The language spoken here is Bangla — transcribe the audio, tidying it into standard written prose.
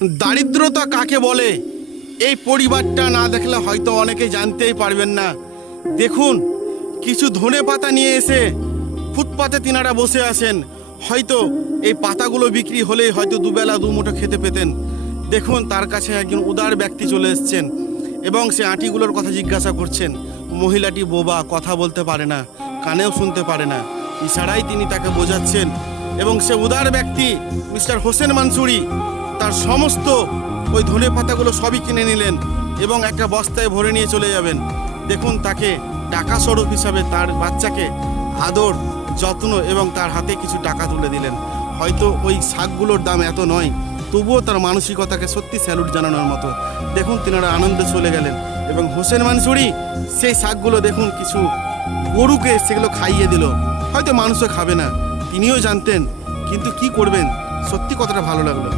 দারিদ্রতা কাকে বলে এই পরিবারটা না দেখলে হয়তো অনেকে জানতেই পারবেন না। দেখুন, কিছু ধনে পাতা নিয়ে এসে ফুটপাতে তিনারা বসে আছেন। হয়তো এই পাতাগুলো বিক্রি হলেই হয়তো দুবেলা দুমুঠো খেতে পেতেন। দেখুন, তার কাছে একজন উদার ব্যক্তি চলে এসছেন এবং সে আঁটিগুলোর কথা জিজ্ঞাসা করছেন। মহিলাটি বোবা, কথা বলতে পারে না, কানেও শুনতে পারে না, ইশারায় তিনি তাকে বোঝাচ্ছেন। এবং সে উদার ব্যক্তি মিস্টার হোসেন মানসুরি তার সমস্ত ওই ধনে পাতাগুলো সবই কিনে নিলেন এবং একটা বস্তায় ভরে নিয়ে চলে যাবেন। দেখুন, তাকে টাকা স্বরূপ হিসাবে তার বাচ্চাকে আদর, যত্ন এবং তার হাতে কিছু টাকা তুলে দিলেন। হয়তো ওই শাকগুলোর দাম এত নয়, তবুও তার মানসিকতাকে সত্যি স্যালুট জানানোর মতো। দেখুন, তিনারা আনন্দে চলে গেলেন এবং হোসেন মানসুরি সেই শাকগুলো দেখুন কিছু গরুকে সেগুলো খাইয়ে দিল। হয়তো মানুষও খাবে না, তিনিও জানতেন, কিন্তু কি করবেন, সত্যি কতটা ভালো লাগলো।